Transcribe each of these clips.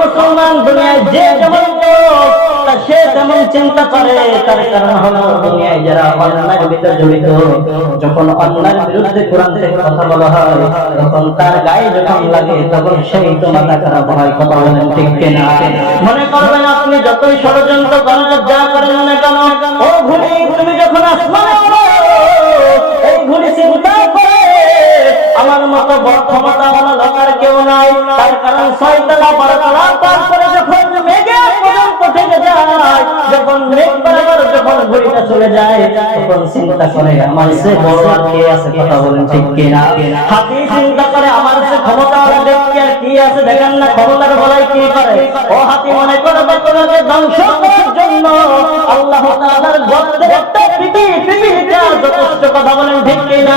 মুসলমান দুনিয়ায় যে যেমন সে তেমন চিন্তা করে। তার কারণ হলো দুনিয়ায় যারা ভিতরে জড়িত, যখন বিরুদ্ধে কোরআন থেকে কথা বলা হয়, তখন তার গায়ে যখন লাগে, তখন সেই তো মাথা খারাপ হয় কথা বলেন ঠিক মনে করবেন আপনি যতই ষড়যন্ত্র করেন, যা করেন না কেন ও ঘুরি তুমি যখন আসমানে লোকার কেউ নাই। তার কারণ ছয়তলা বারোতলা পার করে যখন মেঘে পর্যন্ত থেকে যায় যখন মেঘ বরাবর যখন ঘড়িটা চলে যায়, তখন চিন্তা করে, আমার সে বড় আর কে আছে কথা বলেন ঠিক কিনা? হাতি চিন্তা করে, আমার সে ক্ষমতা হলো দেখি আর কি আছে দেখেন না, ক্ষমতার বলাই কি করে? ও হাতি মনে করবে তোমাকে ধ্বংস করার জন্য আল্লাহ তাআলার গর্তের একটা পিপিটা যথেষ্ট কথা বলেন ঠিক কিনা?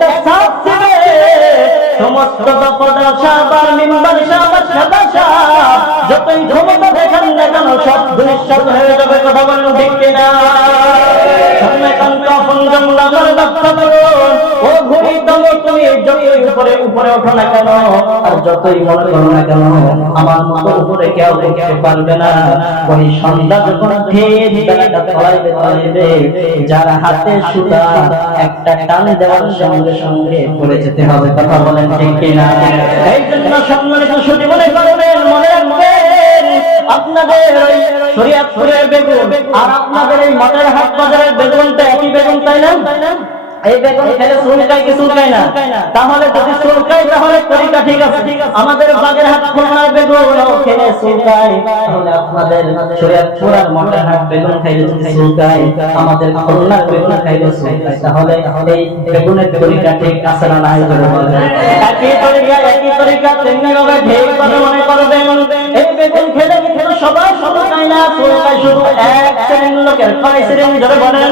যার হাতে সুতা, একটা টান দেওয়ার সঙ্গে সঙ্গে পড়ে যেতে হবে। কথা বলেন ঠিক কিনা? এই জন্য সম্মানিত মনে মনে আপনাদের ওই শরীয়তপুরের বেগুন আর আপনাদের এই মাঠের হাট বাজারের বেগুনটা একই বেগুন, তাই না? এই বেগুন খেলে চুলকায় কি চুলকায় না তাহলে যদি চুলকায় তাহলে তরিকা ঠিক আছে। আমাদের বাগের হাট খুলনার বেগুন খেলে চুলকায় তাহলে আপনাদের শরীয়তপুর আর মাঠের হাট বেগুন খাইলে চুলকায় আমাদের খুলনার বেগুন খাইলে চুলকায় তাহলে এই বেগুনের তরিকা ঠিক আছে না নাই করে বলবেন একই তরিকা? একই তরিকা? তেমনি ভাবে ঠিক কথা মনে করবেন। এই বেগুন খেলে কিন্তু সবাই চুলকায় না চুলকায় শুধু এক শ্রেণির লোকের। কয় শ্রেণি ধরে বলেন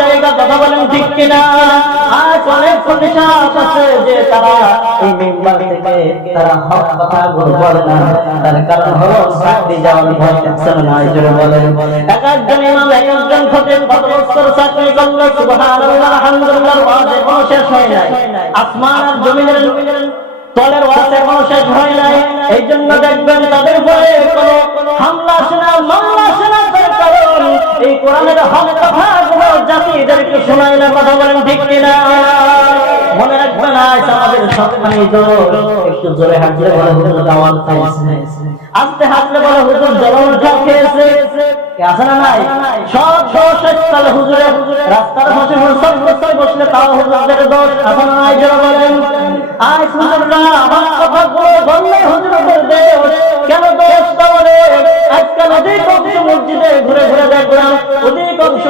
জায়গা কথা বলেন ঠিক কিনা? আজ অনেক আছে যে তারা এই মিম্বার থেকে তারা হক কথা বলে না। তার কারণ যাওয়ার ভয় থাকছে না বলেন। এক একজন ইমাম এক একজন কত বছর সুবহানাল্লাহ, আলহামদুলিল্লাহ শেষ হয় নাই। আসমান আর জমিনের তলের শেষ হয় নাই। এই জন্য দেখবেন তাদের কোনো হামলা আসে না, মামলা এই কোরআনের হক কথাগুলো জাতিদেরকে শোনায় না, কথা বলেন ঠিক কিনা? মনে রাখবেন, আজ আমাদের সবখানে তো একটু জোরে হাঁটলে বলে হুজুর দাওয়াত খাইছে আস্তে হাঁটলে বলে হুজুর জলন উঠা খেয়েছে। আমার কথা গুলো বললে হুজুরদের দোষ।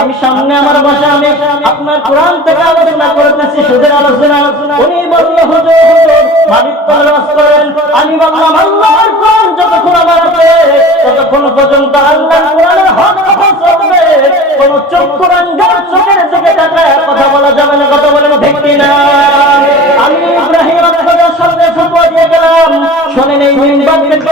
আমি সামনে আমার বসে আমি আপনার কোরআন আলোচনা আলোচনা। উনি যতক্ষণ আমার আছে ততক্ষণ পর্যন্ত আল্লাহর কোরআনের চোখ কোরআন তাকায় কথা বলা যাবে না, কথা বলেন ঠিক আমি ইব্রাহিম আপনাদের সামনে ফতোয়া দিয়ে গেলাম শোনেন এই মিম্বার থেকে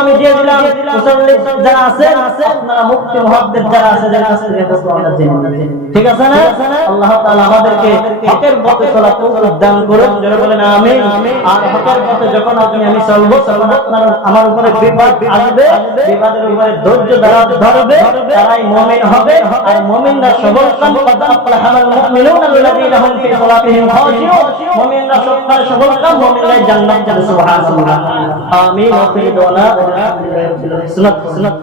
আমি দিয়ে দিলাম, মুসল্লি যারা আছেন আপনারা মুহাদ্দির যারা আছে, যারা ফতোয়া আমরা জেনে ঠিক আছে না? আল্লাহ তাআলা আমাদেরকে হকের পথে চলা তৌফিক দান করুন যারা বলেন আমিন। আর হকের পথে যখন আপনি আমি চলবো, তখন আপনার আমার উপরে বিপদ আসবে, বিপদের উপরে ধৈর্য ধরা ধরবে, তারাই মুমিন হবে। আর মুমিনরা সবল মুমিনুন আল্লাযীনা হুম ফি সালাতিহিম খাশিউন। মুমিনরা সবল মুমিনরা জান্নাত যাবে, সুবহানাল্লাহ। আমিন। ওয়া সুন্নাত